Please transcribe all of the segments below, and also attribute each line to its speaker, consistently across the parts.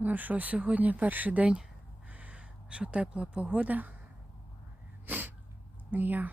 Speaker 1: Ну що, сьогодні перший день, що тепла погода. Я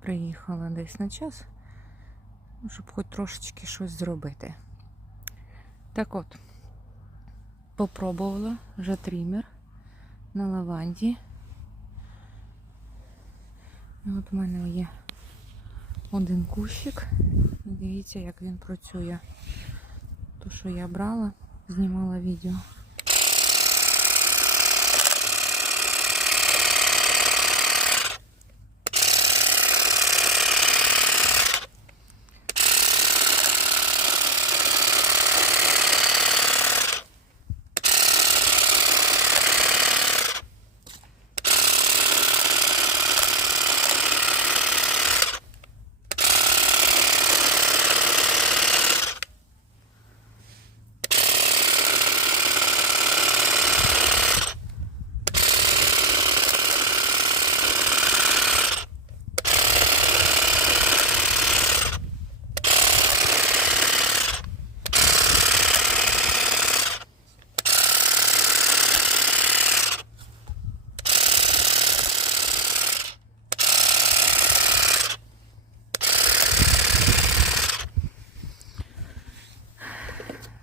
Speaker 1: приїхала десь на час, щоб хоч трошечки щось зробити. Так от, попробувала вже трімер на лаванді. От у мене є один кущик. Дивіться, як він працює. То, що я брала, знімала відео.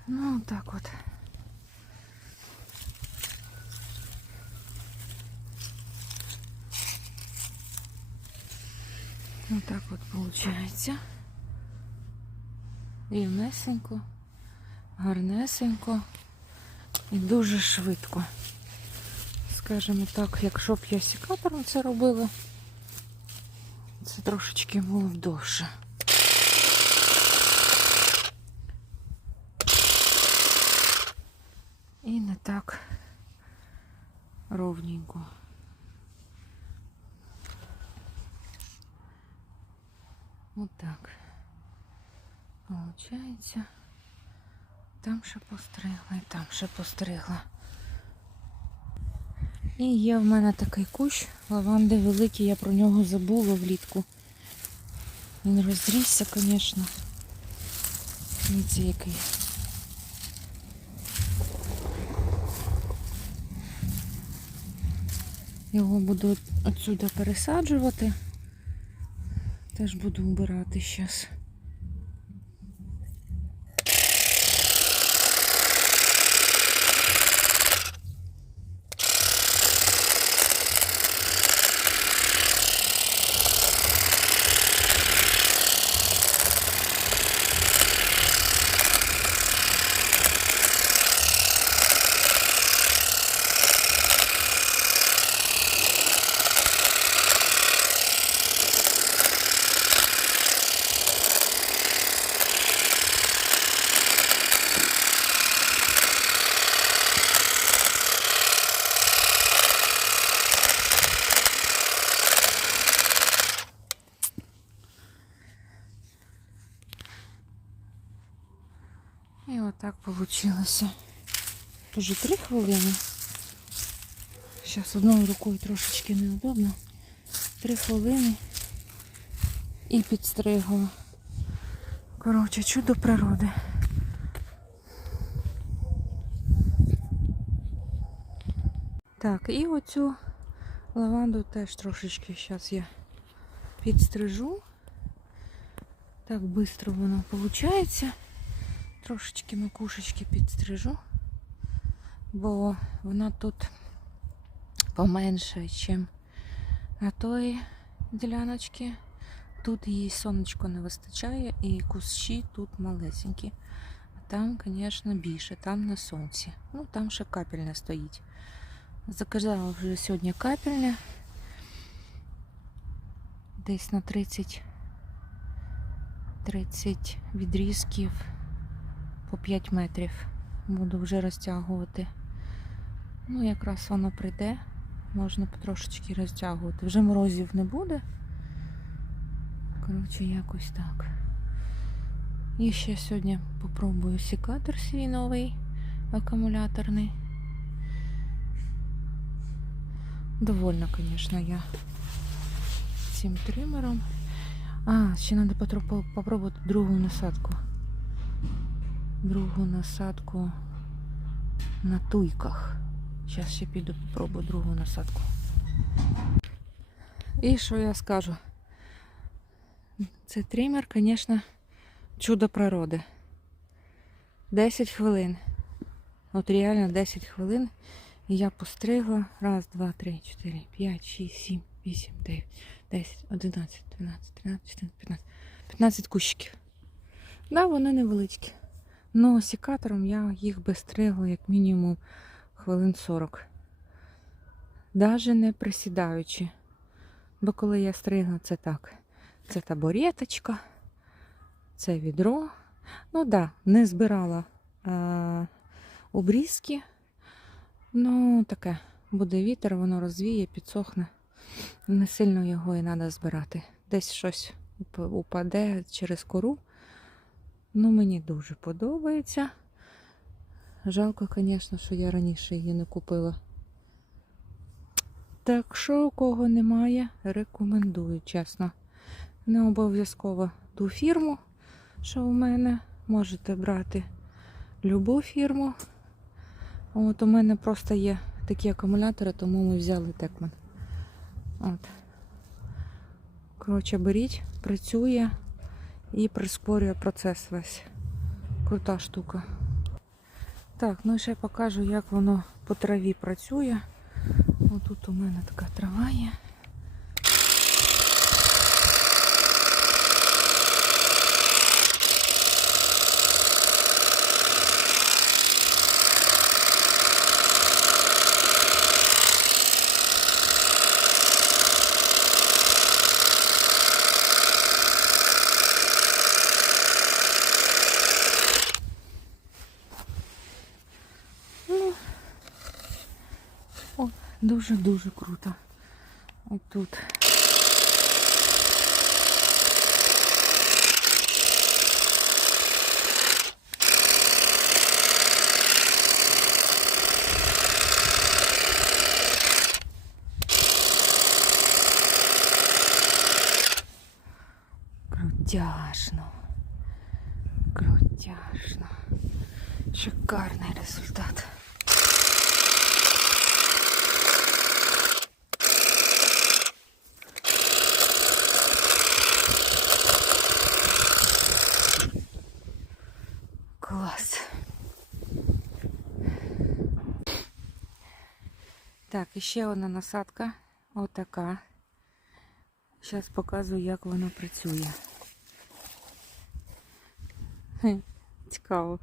Speaker 1: Ну, так от. Ну так от виходить. Рівнесенько, гарнесенько і дуже швидко. Скажімо так, якщо б я сікатором це робила, це трошечки було б довше. І не так ровненько. Вот так. Получається. Там ще постригла і там ще постригла. І є в мене такий кущ лаванди великий, я про нього забула влітку. Він розрісся, звісно. Дивіться, який. Його буду отсюди пересаджувати. Теж буду вбирати зараз. І отак вийшло. Уже три хвилини. Зараз одною рукою трошечки неудобно. Три хвилини і підстригла. Коротше, чудо природи. Так, і оцю лаванду теж трошечки зараз я підстрижу. Так швидко воно виходить. Трошечки макушечки підстрижу, бо вона тут поменше, ніж на тої діляночці. Тут їй сонечко не вистачає і кущі тут малесенькі. А там, звісно, більше, там на сонці. Ну, там ще капельня стоїть. Заказала вже сьогодні капельня. Десь на 30 30 відрізків по 5 метрів. Буду вже розтягувати. Ну, якраз воно прийде, можна потрошечки розтягувати. Вже морозів не буде. Коротше, якось так. І ще сьогодні попробую секатор свій новий акумуляторний. Довольна, звісно, я цим тримером. А, ще треба попробувати другу насадку другу насадку на туйках. Зараз ще піду попробую другу насадку. І що я скажу? Це тример, звісно, чудо природи. 10 хвилин. От реально 10 хвилин. І я постригла. Раз, два, три, чотири, п'ять, шість, сім, вісім, дев'ять, десять, одинадцять, дванадцять, тринадцять, чотирнадцять, п'ятнадцять. 15 кущиків. Да, вони невеличкі. Ну, секатором я їх би стригла як мінімум хвилин 40. Даже не присідаючи. Бо коли я стригла, це так. Це табуреточка, це відро. Ну так, да, не збирала е- обрізки. Ну, таке, буде вітер, воно розвіє, підсохне. Не сильно його і треба збирати. Десь щось упаде через кору. Ну, мені дуже подобається. Жалко, звісно, що я раніше її не купила. Так що, кого немає, рекомендую, чесно. Не обов'язково ту фірму, що у мене. Можете брати любу фірму. От у мене просто є такі акумулятори, тому ми взяли Текман. От. Коротше, беріть, працює і прискорює процес весь. Крута штука. Так, ну і ще покажу, як воно по траві працює. Отут у мене така трава є. Дуже-дуже круто. Отут. Крутяшно. Крутяшно. Шикарний результат. Так, і ще одна насадка. Отака. Зараз показую, як вона працює. Цікаво.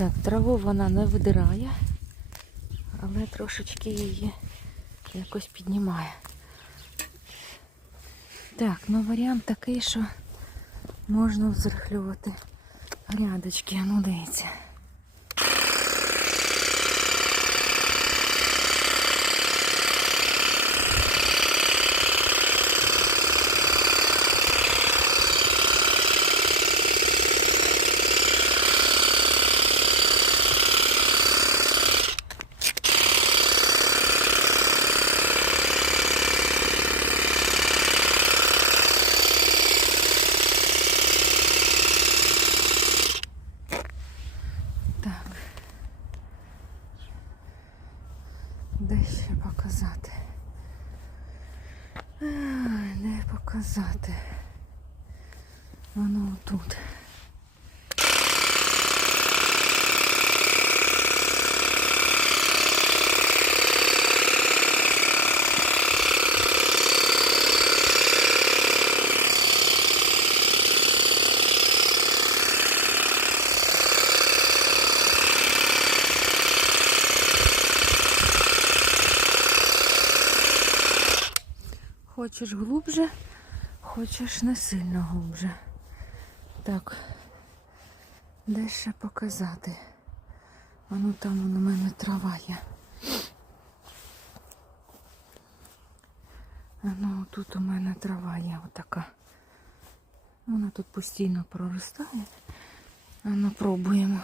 Speaker 1: Так, траву вона не видирає, але трошечки її якось піднімає. Так, ну варіант такий, що можна взрихлювати грядочки, ну дивіться. Так. Де ще показати? Ай, Де показати? Воно тут. Хочеш глубже, хочеш не сильно глубже. Так. Де ще показати? А ну там вон у мене трава є. Ну тут у мене трава є отака. Вона тут постійно проростає. Ну пробуємо.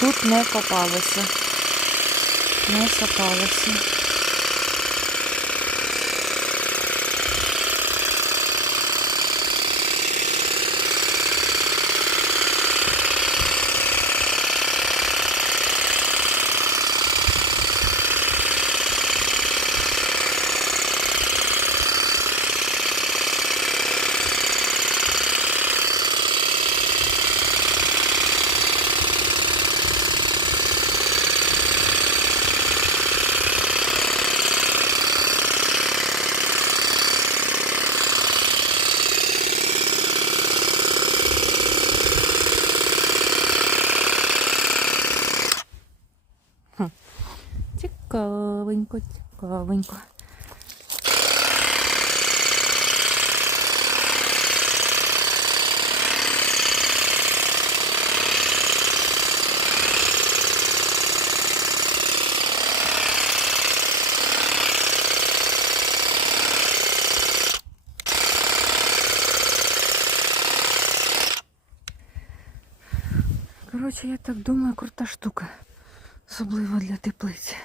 Speaker 1: Тут не копалося. Не сапалося. Цікавенько, цікавенько. Коротше, я так думаю, крута штука. Особливо для теплиці.